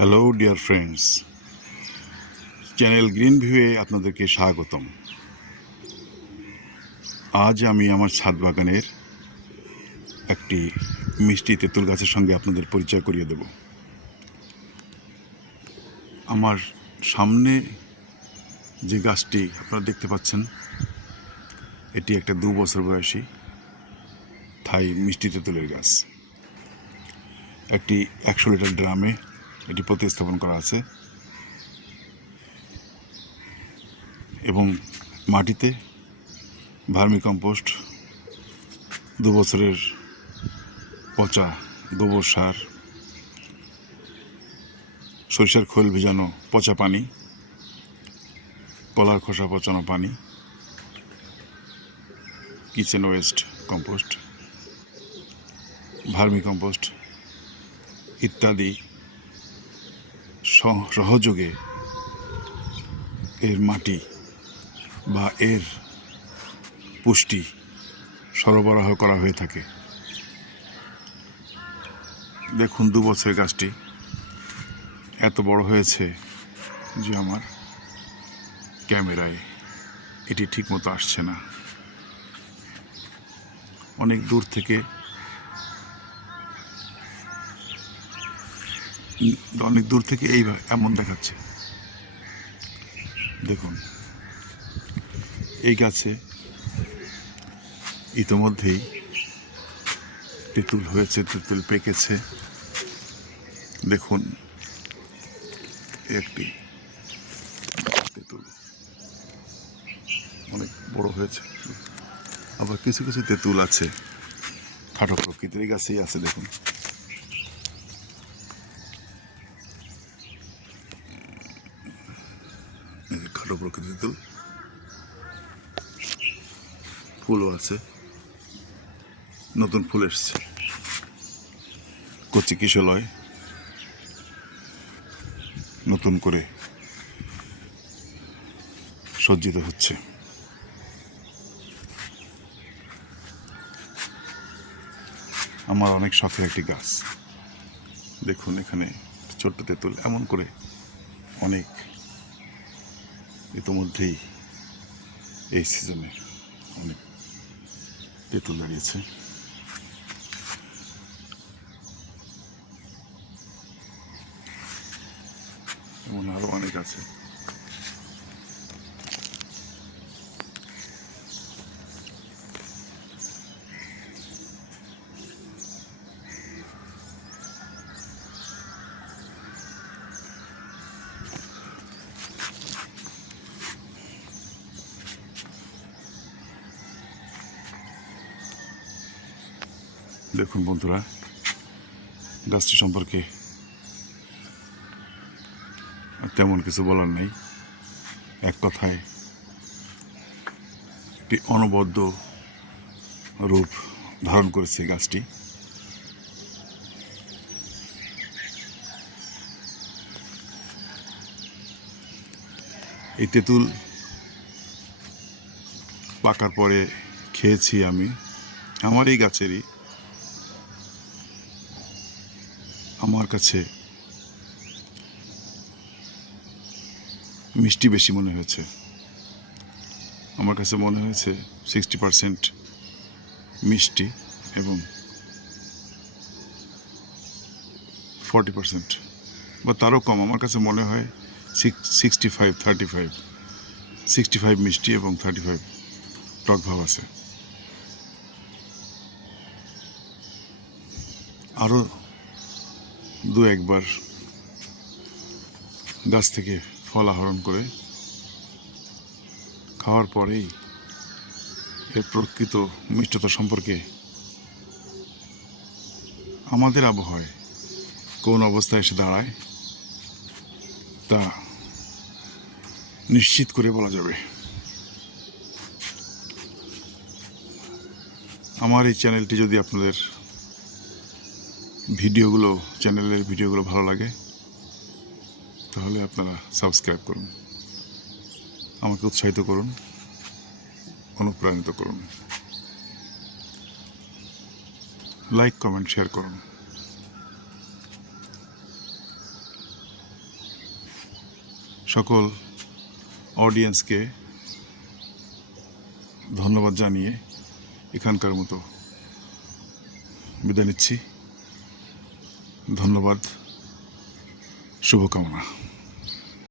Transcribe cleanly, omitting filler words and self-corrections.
Hello dear friends, channel Green ভিউয়ে আপনাদেরকে স্বাগতম। আজ আমি আমার ছাদ বাগানের একটি মিষ্টি তেঁতুল গাছের সঙ্গে আপনাদের পরিচয় করিয়ে দেব। আমার সামনে যে গাছটি আপনারা দেখতে পাচ্ছেন, এটি একটা 2 বছর বয়সী থাই মিষ্টি তেঁতুলের গাছ। একটি 100 লিটার ড্রামে এটি প্রতিস্থাপন করা আছে এবং মাটিতে ভার্মি কম্পোস্ট, 2 বছরের পচা গোবর সার, সরিষার খোল ভিজানো পচা পানি, কলার খোসা পচানো পানি, kitchen West compost, vermi compost ইত্যাদি সহযোগে এর মাটি বা এর পুষ্টি সরবরাহ করা হয়ে থাকে। দেখুন, 2 বছরের গাছটি এত বড় হয়েছে যে আমার ক্যামেরায় এটি ঠিকমতো আসছে না। অনেক দূর থেকে এমন দেখাচ্ছে। দেখুন, এই গাছে ইতোমধ্যেই তেঁতুল হয়েছে, তেঁতুল পেকেছে। দেখুন, একটি তেঁতুল অনেক বড় হয়েছে। আবার কিছু কিছু তেঁতুল আছে খাটো প্রকৃতির, এই গাছেই আছে। দেখুন, খাটো প্রকৃতির তেঁতুল, ফুলও আছে, নতুন ফুল এসছে, কচি কিশলয় নতুন করে সজ্জিত হচ্ছে। আমার অনেক শখের একটি গাছ। দেখুন, এখানে ছোট্ট তেঁতুল এমন করে অনেক ইতোমধ্যেই এই সিজনে অনেক তেঁতুল দাঁড়িয়েছে। এমন আরও অনেক আছে। দেখুন বন্ধুরা, গাছটি সম্পর্কে তেমন কিছু বলার নেই। এক কথায় একটি অনবদ্য রূপ ধারণ করেছে গাছটি। এই তেঁতুল পাকার পরে খেয়েছি আমি, আমার এই গাছেরই। আমার কাছে মিষ্টি বেশি মনে হয়েছে। আমার কাছে মনে হয়েছে 60% মিষ্টি এবং 40% বা তারও কম। আমার কাছে মনে হয় 65 মিষ্টি এবং 35 টক ভাব আছে। আরও 2-1 বার গাছ থেকে ফল আহরণ করে খাওয়ার পরেই এর প্রকৃত মিষ্টতা সম্পর্কে আমাদের আবহাওয়ায় কোন অবস্থায় এসে দাঁড়ায় তা নিশ্চিত করে বলা যাবে। আমার এই চ্যানেলটি যদি আপনাদের চ্যানেলের ভিডিওগুলো ভালো লাগে, তাহলে আপনারা সাবস্ক্রাইব করুন, আমাকে উৎসাহিত করুন, অনুপ্রাণিত করুন, লাইক, কমেন্ট, শেয়ার করুন। সকল অডিয়েন্সকে ধন্যবাদ জানিয়ে এখানকার মতো বিদায় নিচ্ছি। ধন্যবাদ, শুভকামনা।